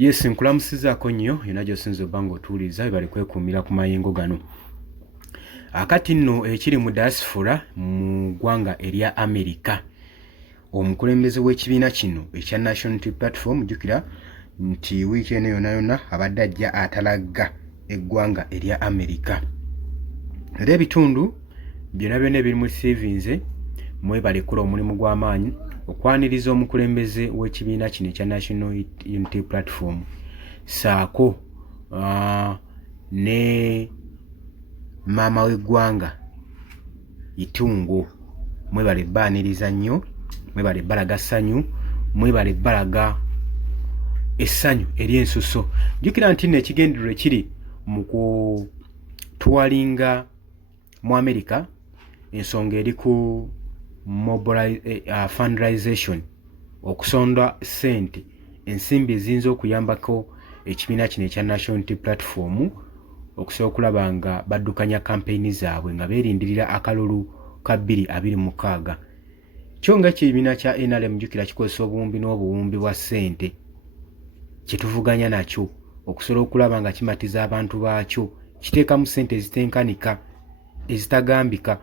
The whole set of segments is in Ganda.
Yes, nkulamusizaako nnyo yonna gy'osinza obba ng'otuwuliza bali kwekumira ku mayengo gano. Akati nno ekiri mu diaspora mu ggwanga erya Amerika, omukulembeze w'ekibiina kino ekya National Unity Platform, jjukira nti wiiki eno yonna yonna abadde ajja atalagga eggwanga erya Amerika. Era ebitundu byonna byonna ebiri mu savings mwebalekula omulimu gw'amaanyi okwaniriza omukulembeze w'ekibiina kino ekya National Unity Platform saako ne maama w'eggwanga Itungo. Mwebale bbaaniriza nnyo, mwebale balaga ssanyu, mwebale balaga essanyu ery'ensuso. Jjukira nti nno ekigendererwa ekiri mu kutuwalinga mu Amerika ensonga eri ku fundraisation, okusonda ssente, ensimbi eziyinza okuyambako ekibiina kino ekya National Unity Platform okusobola okulaba nga baddukanya kampeyini zaabwe nga beerindirira akalulu ka 2026. Kyo nga ekibiina kya NRM jjukira kikozesa obuwumbi n'obuwumbi bwa ssente kye tuvuganya nakyo okusobola okulaba nga kimatiza abantu baakyo, kiteekamu ssente ezitenkanika ezitagambika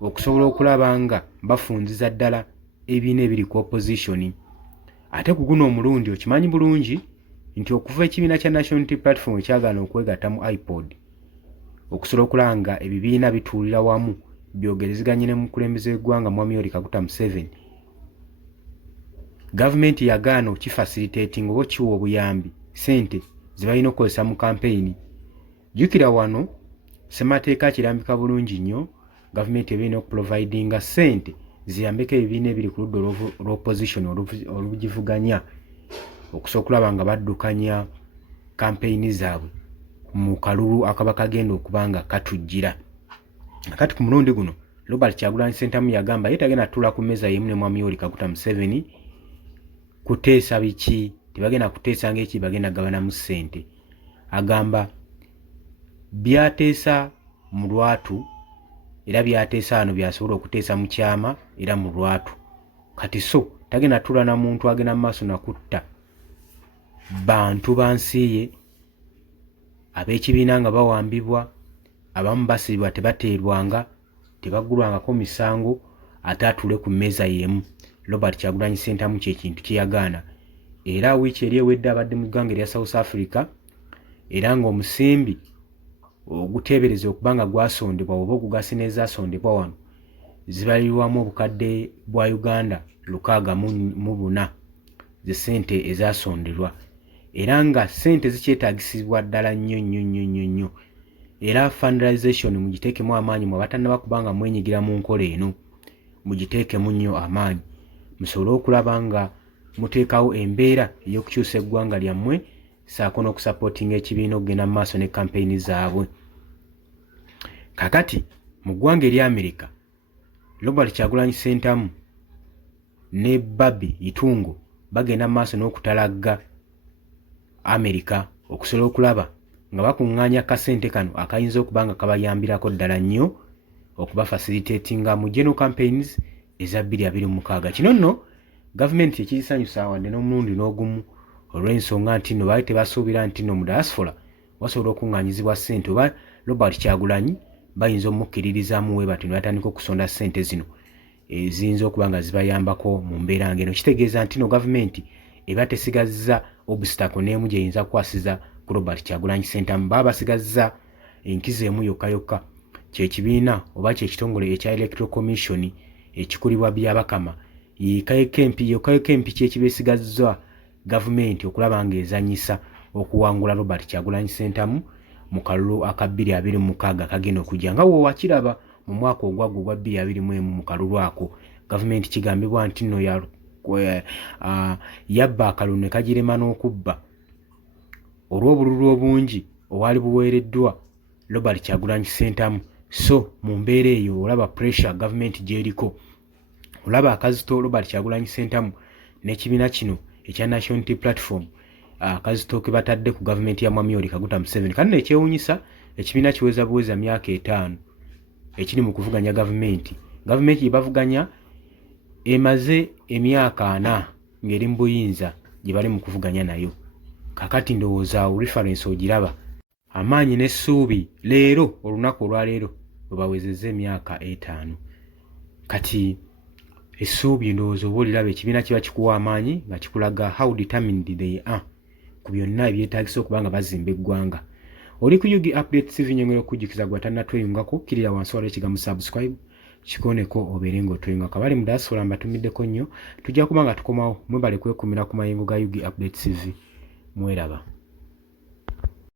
okusobola okulaba nga bafunziza ddala ebibiina ebiri ku opposition. Ate ku guno omulundi okimanyi bulungi nti okuva ekibiina kya National Unity Platform ekyagaana okwegatta mu iPod okusobola okulaba nga ebibiina bituulira wamu byogerezeganye ne mukulembeze w'eggwanga Mwami Yoweri Kaguta Museveni, gavumenti yagaana okifacilitating oba okiwa obuyambi ssente ze balina okukozesa mu kampeyini. Jjukira wano ssemateeka kirambika bulungi nnyo gavumenti ebeerina okuprovidinga ssente ziyambeko ebibiina ebiri ku ludda olw'opposition olugivuganya okusobola okulaba nga baddukanya kampeyini zaabwe mu kalulu akaba kagenda okuba nga katujjira. Kati ku mulundi guno Robert Kyagulanyi Ssentamu yagamba ye tagenda tuula ku mmeeza y'emu ne Mwami Yoweri Kaguta Museveni kuteesa biki, tebagenda kuteesa ng'eki bagenda gabanamu ssente. Agamba byateesa mu lwatu era byateesa wano byasobola okuteesa mu kyama era mu lwatu. Kati so tagenda tuula na muntu agenda mu maaso nakutta bantu ba nsi ye, ab'ekibiina nga bawambibwa, abamu basibibwa tebateerwanga, tebaggulwangako misango, ate atuule ku mmeeza y'emu. Robert Kyagulanyi Ssentamu kye kintu kye yagaana. Era wiiki eri ewedde abadde mu ggwanga erya South Africa era ng'omusimbi oguteebereza okuba nga gwasondebwa oba ogugasi n'ezaasondebwa wano zibalirwamu obukadde bwa Uganda 604 ze ssente ezaasonderwa, era nga ssente zikyetaagisibwa ddala nnyo. Era fundraisation mugiteekemu amaanyi mwe abatannaba kuba nga mwenyigira mu nkola eno, mugiteekemu nnyo amaanyi musobole okulaba nga muteekawo embeera ey'okukyusa eggwanga lyammwe saako n'okusapootinga ekibiina okugenda mu maaso ne kampeyini zaabwe. Kakati mu ggwanga erya Amerika, Robert Kyagulanyi Ssentamu ne Babi Itungo bagenda mu maaso n'okutalagga Amerika okusobola okulaba nga bakuŋŋaanya kasente kano akayinza okuba nga kabayambirako ddala nnyo okuba facilitatinga mu general campaigns eza 2026. Kino nno gavumenti ekigisanyusa wadde n'omulundi n'ogumu olw'ensonga nti nno baali tebasuubira nti nno mu diaspora wasobola okuŋŋaanyizibwa ssente oba Robert Kyagulanyi bayinza omukkiririzaamu we bati ne batandika okusonda ssente zino eziyinza okuba nga zibayambako mu mbeera ng'eno. Kitegeeza nti nno gavumenti eba tesigazza obstacle n'emu gyeyinza kukwasiza ku Robert Kyagulanyi Ssentamu, baba basigazza enkizo emu yokka, kyekibiina oba kyekitongole ekya Electoral Commission ekikulibwa byabakama yokayokempi kyekibeesigazza gavumenti okulaba ng'ezanyisa okuwangula Robert Kyagulanyi Ssentamu mu kalulu aka 2026 kagenda okujja. Nga woowakiraba mu mwaka ogwagwo ogwa 2021 mu kalulu ako gavumenti kigambibwa nti nno yabba akalulu ne kagirema n'okubba olw'obululu obungi obwali buweereddwa Robert Kyagulanyi Ssentamu. So mu mbeera eyo olaba pressure gavumenti gy'eriko, olaba akazito Robert Kyagulanyi Ssentamu n'ekibiina kino ekya National Unity Platform akazito ke batadde ku gavumenti ya Mwami Yoweri Kaguta Museveni. Kandi ekyewuunyisa ekibiina kiweza buweza myaka 5 ekiri mu kuvuganya gavumenti gye bavuganya emaze emyaka 4 ng'eri mu buyinza gye bali mu kuvuganya nayo. kakati ndowooza reference ogiraba. Amaanyi n'essuubi leero olunaku olwaleero we bawezezza emyaka 5 kati essuubi ndowooza oba oliraba ekibiina kiba kikuwa amaanyi nga kikulaga how determined they are ku byonna ebyetaagisa okuba nga bazimba eggwanga. Oli ku UG Updates TV nyongera okujjukiza gwe tannatweyungako kirira wansi waliwo ekigambo subscribe kikoneko obeere ng'otweyungako. Abali mu diaspora mbatumiddeko nnyo tujja kuba nga tukomawo mwebale kwekumira ku mayengo ga UG Updates TV. Mweraba.